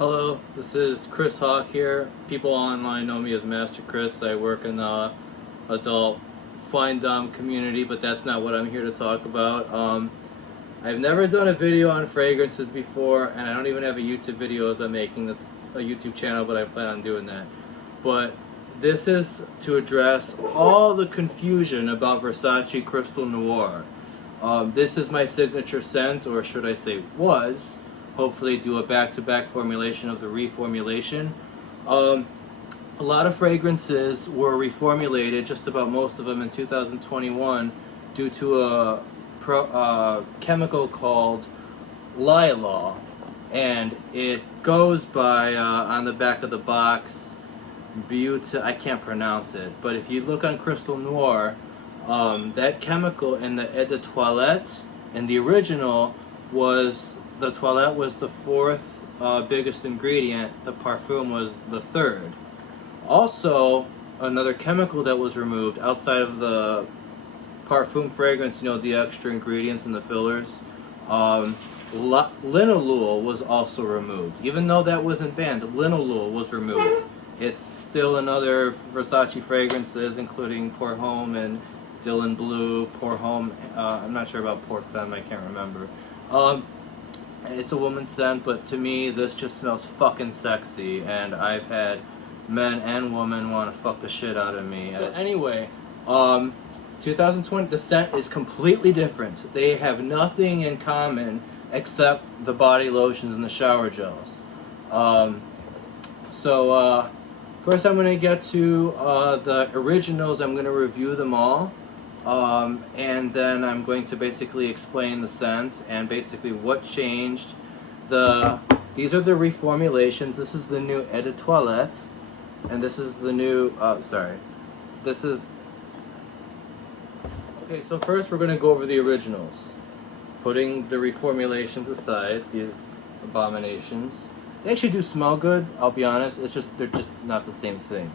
Hello, this is Chris Hawk here. People online know me as Master Chris. I work in the adult fine dom community, but that's not what I'm here to talk about. I've never done a video on fragrances before, and I don't even have a YouTube video as I'm making this a YouTube channel, but I plan on doing that. But this is to address all the confusion about Versace Crystal Noir. This is my signature scent, or should I say was. Hopefully do a back-to-back formulation of the Reformulation. A lot of fragrances were reformulated, just about most of them in 2021, due to a chemical called Lilaw, and it goes by on the back of the box I can't pronounce it, but if you look on Crystal Noir, that chemical in the Eau de Toilette in the original was the toilette was the fourth biggest ingredient. The parfum was the third. Also, another chemical that was removed outside of the parfum fragrance, you know, the extra ingredients and the fillers, linalool was also removed. Even though that wasn't banned, linalool was removed. It's still another Versace fragrances, including Pour Homme and Dylan Blue, Pour Homme, I'm not sure about Pour Femme, I can't remember. It's a woman's scent, but to me, this just smells fucking sexy, and I've had men and women want to fuck the shit out of me. So anyway, 2020, the scent is completely different. They have nothing in common except the body lotions and the shower gels. First I'm going to get to the originals. I'm going to review them all. And then I'm going to basically explain the scent and basically what changed. These are the reformulations. This is the new Eau de Toilette, and this is the new, okay, so first we're going to go over the originals. Putting the reformulations aside, these abominations. They actually do smell good, I'll be honest. They're just not the same thing.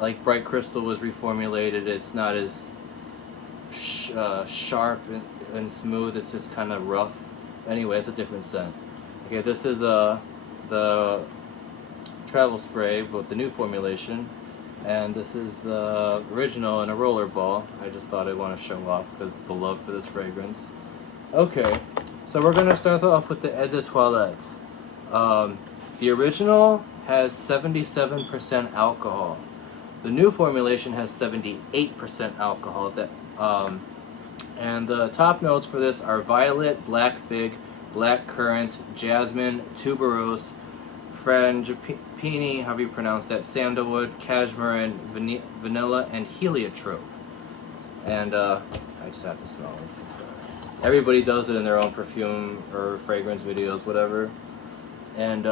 Like Bright Crystal was reformulated, it's not as sharp and smooth, it's just kind of rough. Anyway, it's a different scent. Okay, this is the travel spray with the new formulation, and this is the original in a roller ball. I just thought I'd want to show off because the love for this fragrance. Okay, so we're going to start off with the Eau de Toilette. The original has 77% alcohol. The new formulation has 78% alcohol. And the top notes for this are violet, black fig, black currant, jasmine, tuberose, frangipani, however you pronounce that, sandalwood, cashmere, and vanilla, and heliotrope. And I just have to smell it. Everybody does it in their own perfume or fragrance videos, whatever. And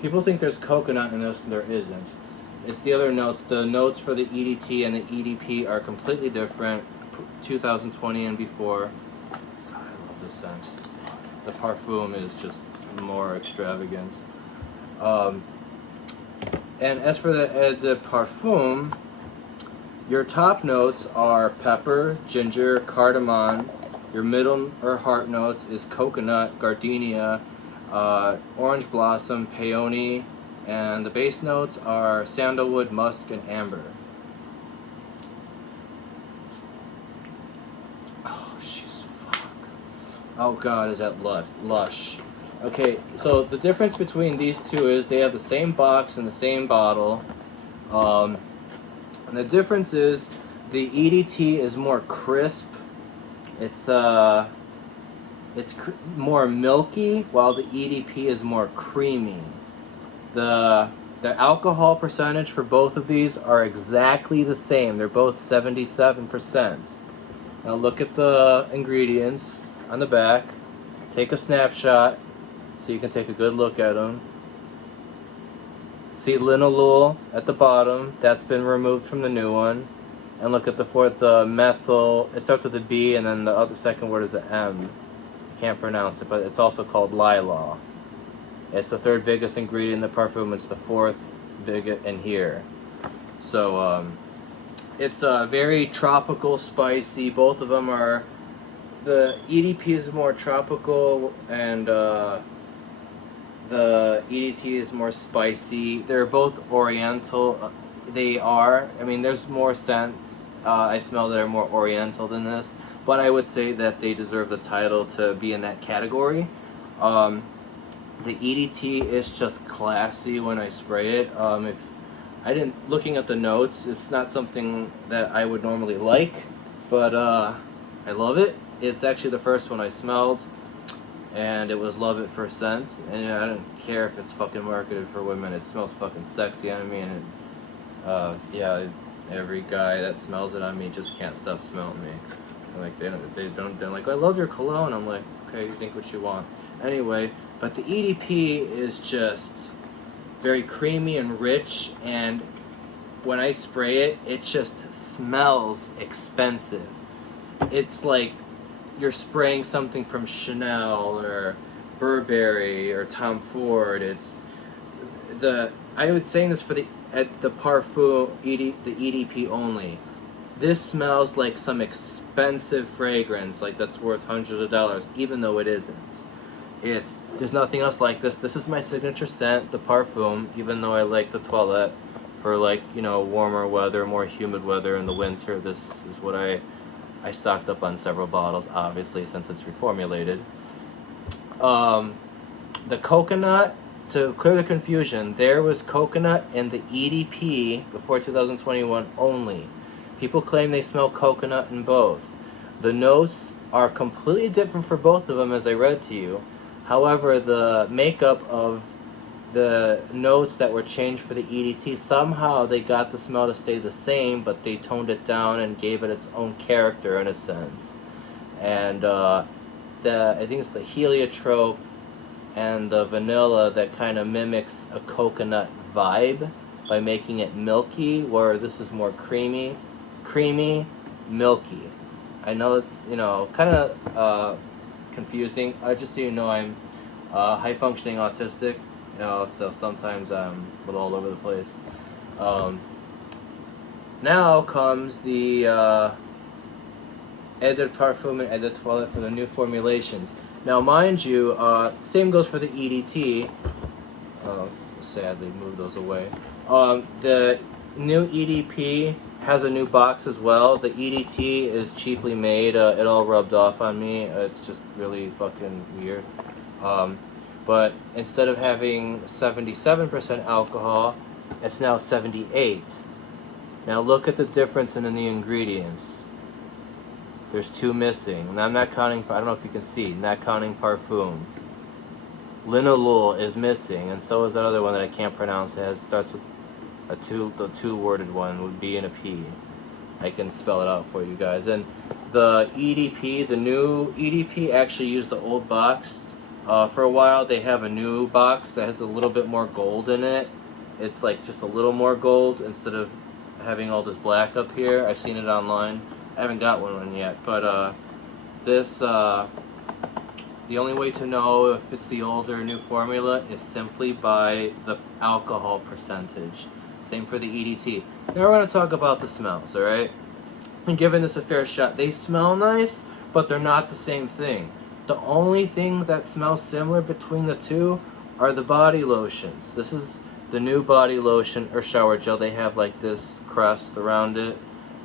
people think there's coconut in this, and there isn't. It's the other notes. The notes for the EDT and the EDP are completely different. 2020 and before. God, I love this scent. The parfum is just more extravagant. And as for the parfum, your top notes are pepper, ginger, cardamom. Your middle or heart notes is coconut, gardenia, orange blossom, peony, and the base notes are sandalwood, musk, and amber. Oh, she's fuck. Oh god, is that lush. Okay, so the difference between these two is they have the same box and the same bottle. And the difference is the EDT is more crisp. It's more milky, while the EDP is more creamy. The alcohol percentage for both of these are exactly the same. They're both 77%. Now look at the ingredients on the back. Take a snapshot so you can take a good look at them. See linalool at the bottom. That's been removed from the new one. And look at the fourth, the methyl. It starts with a B, and then the other second word is an M. Can't pronounce it, but it's also called Lilaw. It's the third biggest ingredient in the parfum. It's the fourth biggest in here. So it's very tropical, spicy. Both of them are. The EDP is more tropical, and The EDT is more spicy. They're both oriental. They are. I mean, there's more scents I smell that are more oriental than this, but I would say that they deserve the title to be in that category. The EDT is just classy when I spray it. If I didn't, looking at the notes, it's not something that I would normally like, but I love it. It's actually the first one I smelled, and it was love at first scent. And I don't care if it's fucking marketed for women. It smells fucking sexy on me, and yeah, every guy that smells it on me just can't stop smelling me. Like they're like, I love your cologne. I'm like, okay, you think what you want. Anyway, but the EDP is just very creamy and rich, and when I spray it, it just smells expensive. It's like you're spraying something from Chanel or Burberry or Tom Ford. I was saying this for the parfum the EDP only. This smells like some expensive fragrance, like that's worth hundreds of dollars, even though it isn't. There's nothing else like this. This is my signature scent, the parfum, even though I like the toilette for warmer weather, more humid weather in the winter. This is what I stocked up on several bottles, obviously, since it's reformulated. The coconut, to clear the confusion, there was coconut in the EDP before 2021 only. People claim they smell coconut in both. The notes are completely different for both of them, as I read to you. However, the makeup of the notes that were changed for the EDT, somehow they got the smell to stay the same, but they toned it down and gave it its own character in a sense. And I think it's the heliotrope and the vanilla that kind of mimics a coconut vibe by making it milky, where this is more creamy, milky. I know it's kind of confusing. Just so you know, I'm high functioning autistic. So sometimes I'm a little all over the place. Now comes the Eau de Parfum and Eau de Toilette for the new formulations. Now, mind you, same goes for the EDT. Sadly, move those away. The new EDP has a new box as well. The EDT is cheaply made. It all rubbed off on me. It's just really fucking weird. But instead of having 77% alcohol, it's now 78. Now look at the difference in the ingredients. There's 2 missing, and I'm not counting, I don't know if you can see, not counting parfum. Linalool is missing, and so is that other one that I can't pronounce. It starts with the 2-worded one would be in a P. I can spell it out for you guys. And the EDP, the new EDP actually used the old box. For a while they have a new box that has a little bit more gold in it. It's like just a little more gold instead of having all this black up here. I've seen it online. I haven't got one yet, but the only way to know if it's the old or new formula is simply by the alcohol percentage. Same for the EDT. Now we're going to talk about the smells, alright? And giving this a fair shot. They smell nice, but they're not the same thing. The only thing that smells similar between the two are the body lotions. This is the new body lotion or shower gel. They have like this crust around it.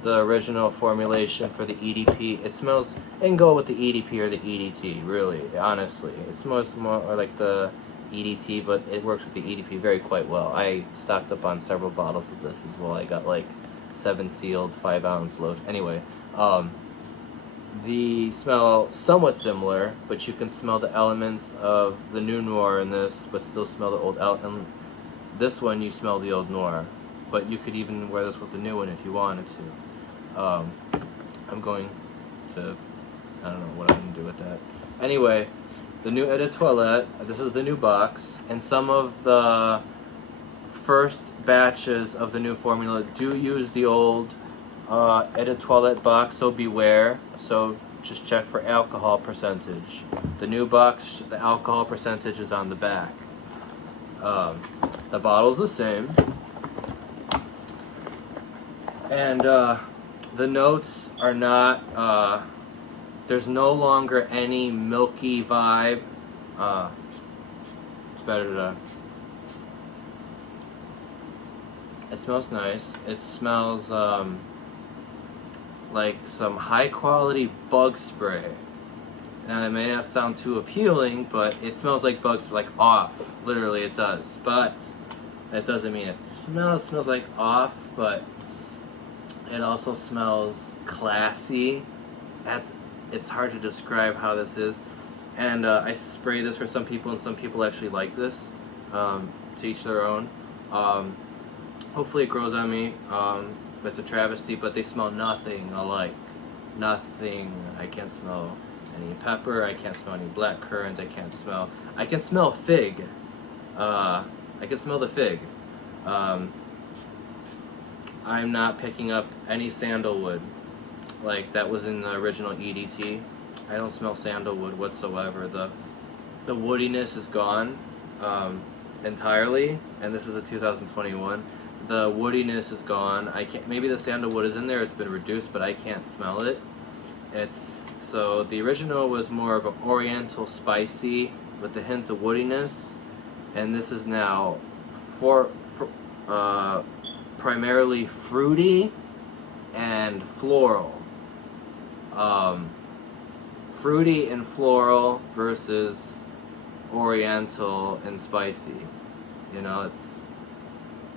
The original formulation for the EDP. It smells, it can go with the EDP or the EDT, really, honestly. It smells more like the EDT, but it works with the EDP very quite well. I stocked up on several bottles of this as well. I got like 7 sealed 5-ounce load. Anyway, the smell somewhat similar, but you can smell the elements of the new Noir in this, but still smell the old and this one you smell the old Noir, but you could even wear this with the new one if you wanted to. I'm going to, I don't know what I'm going to do with that. Anyway, the new Eau de Toilette, this is the new box, and some of the first batches of the new formula do use the old Eau de Toilette box, so beware. So just check for alcohol percentage. The new box, the alcohol percentage is on the back. The bottle's the same. And the notes are not, there's no longer any milky vibe. better to... It smells nice. It smells like some high quality bug spray. Now it may not sound too appealing, but it smells like bugs, like off. Literally it does. But that doesn't mean it smells like off, but it also smells classy. It's hard to describe how this is. And I spray this for some people, and some people actually like this. To each their own. Hopefully it grows on me. It's a travesty, but they smell nothing alike. Nothing. I can't smell any pepper. I can't smell any black currant. I can smell fig. I can smell the fig. I'm not picking up any sandalwood like that was in the original EDT. I don't smell sandalwood whatsoever. The woodiness is gone entirely, and this is a 2021. The woodiness is gone. I can't. Maybe the sandalwood is in there. It's been reduced, but I can't smell it. So the original was more of an oriental spicy with a hint of woodiness, and this is now primarily fruity and floral. Fruity and floral versus oriental and spicy. You know,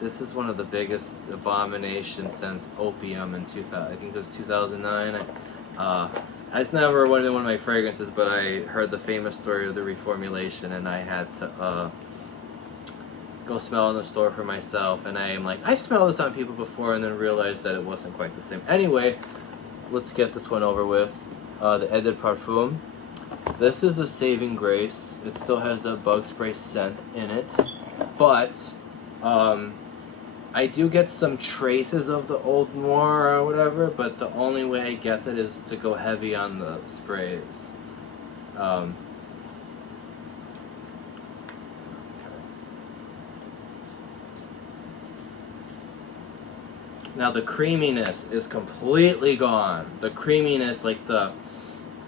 this is one of the biggest abominations since opium in 2000. I think it was 2009. It's never one of my fragrances, but I heard the famous story of the reformulation, and I had to go smell in the store for myself. And I am like, I've smelled this on people before, and then realized that it wasn't quite the same. Anyway, let's get this one over with. The Eau de Parfum. This is a saving grace. It still has the bug spray scent in it, but I do get some traces of the old Noir or whatever, but the only way I get that is to go heavy on the sprays. Now the creaminess is completely gone. The creaminess, like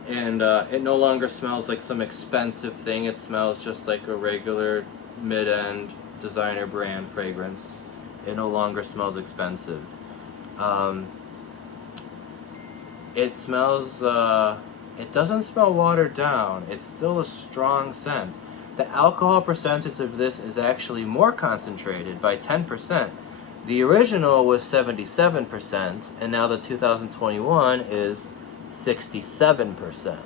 it no longer smells like some expensive thing. It smells just like a regular mid-end designer brand fragrance. It no longer smells expensive. It smells, it doesn't smell watered down. It's still a strong scent. The alcohol percentage of this is actually more concentrated by 10%. The original was 77%, and now the 2021 is 67%.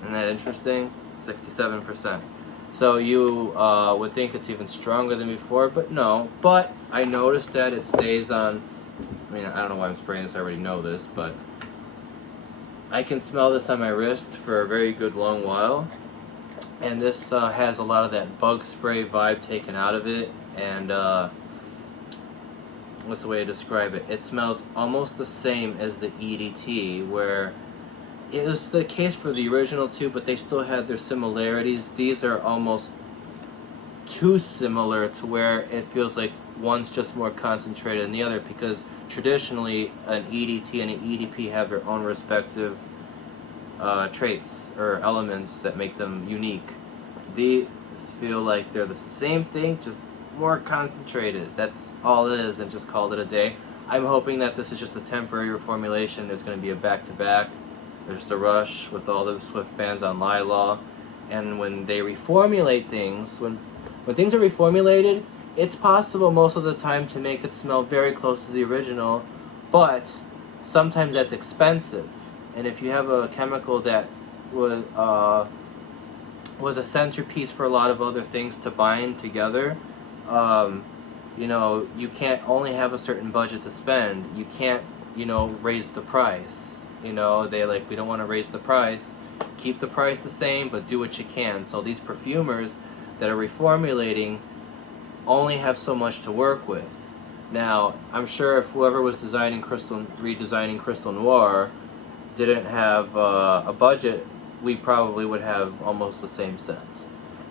Isn't that interesting? 67%. So you would think it's even stronger than before, but no. But I noticed that it stays on. I mean, I don't know why I'm spraying this. I already know this, but I can smell this on my wrist for a very good long while. And this has a lot of that bug spray vibe taken out of it. And what's the way to describe it? It smells almost the same as the EDT, where it was the case for the original too, but they still had their similarities. These are almost too similar to where it feels like one's just more concentrated than the other, because traditionally an EDT and an EDP have their own respective traits or elements that make them unique. These feel like they're the same thing, just more concentrated. That's all it is, and just called it a day. I'm hoping that this is just a temporary reformulation. There's going to be a back-to-back. There's the Rush with all the Swift bands on Lila. And when they reformulate things, when things are reformulated, it's possible most of the time to make it smell very close to the original, but sometimes that's expensive. And if you have a chemical that was a centerpiece for a lot of other things to bind together, you know, you can't only have a certain budget to spend. You can't, you know, raise the price. You know, they like, we don't want to raise the price. Keep the price the same, but do what you can. So these perfumers that are reformulating only have so much to work with. Now, I'm sure if whoever was redesigning Crystal Noir didn't have a budget, we probably would have almost the same scent.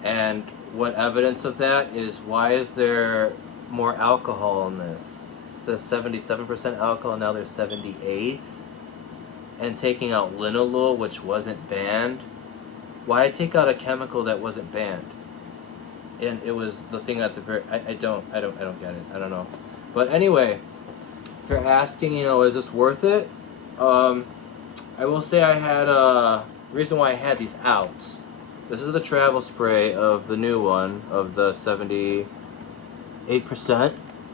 And what evidence of that is, why is there more alcohol in this? Instead of 77% alcohol, now there's 78%. And taking out linalool, which wasn't banned. Why take out a chemical that wasn't banned? and it was the thing at the very. I don't get it. I don't know. But anyway, if you're asking, is this worth it? I will say I had the reason why I had these out. This is the travel spray of the new one of the 78%.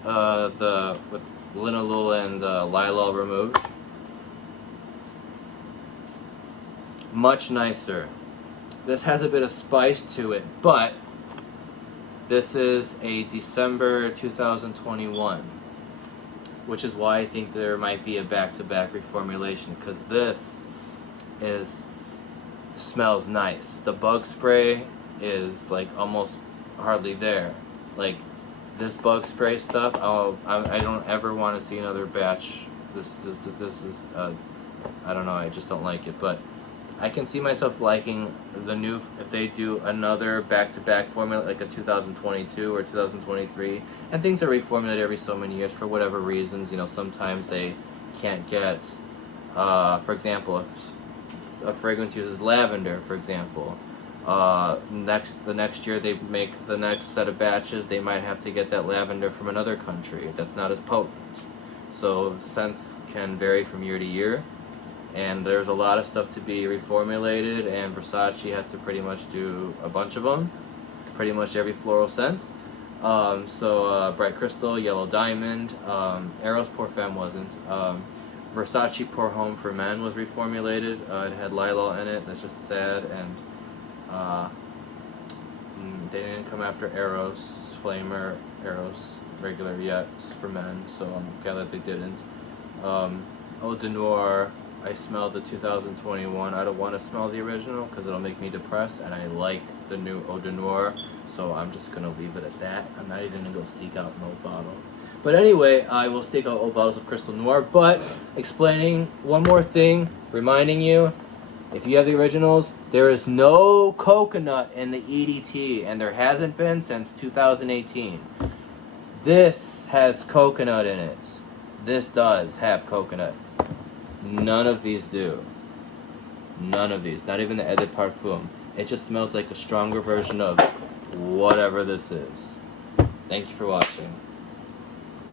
The with linalool and lylol removed. Much nicer. This has a bit of spice to it, but this is a December 2021, which is why I think there might be a back-to-back reformulation, because this smells nice. The bug spray is like almost hardly there. Like this bug spray stuff, I don't ever want to see another batch. This is I don't know. I just don't like it, but I can see myself liking the new, if they do another back-to-back formula, like a 2022 or 2023, and things are reformulated every so many years for whatever reasons. Sometimes they can't get, for example, if a fragrance uses lavender, for example, the next year they make the next set of batches, they might have to get that lavender from another country that's not as potent. So scents can vary from year to year. And there's a lot of stuff to be reformulated, and Versace had to pretty much do a bunch of them, pretty much every floral scent. Bright Crystal, Yellow Diamond, Eros Pour Femme wasn't. Versace Pour Homme for Men was reformulated. It had Lylol in it. That's just sad, and they didn't come after Eros Flame or Eros regular yet for men, so I'm glad that they didn't. Eau de Noir. I smelled the 2021. I don't want to smell the original because it'll make me depressed, and I like the new Eau de Noir, so I'm just going to leave it at that. I'm not even going to go seek out an old bottle. But anyway, I will seek out old bottles of Crystal Noir, but explaining one more thing, reminding you, if you have the originals, there is no coconut in the EDT, and there hasn't been since 2018. This has coconut in it. This does have coconut. None of these do. None of these. Not even the Eau de Parfum. It just smells like a stronger version of whatever this is. Thank you for watching.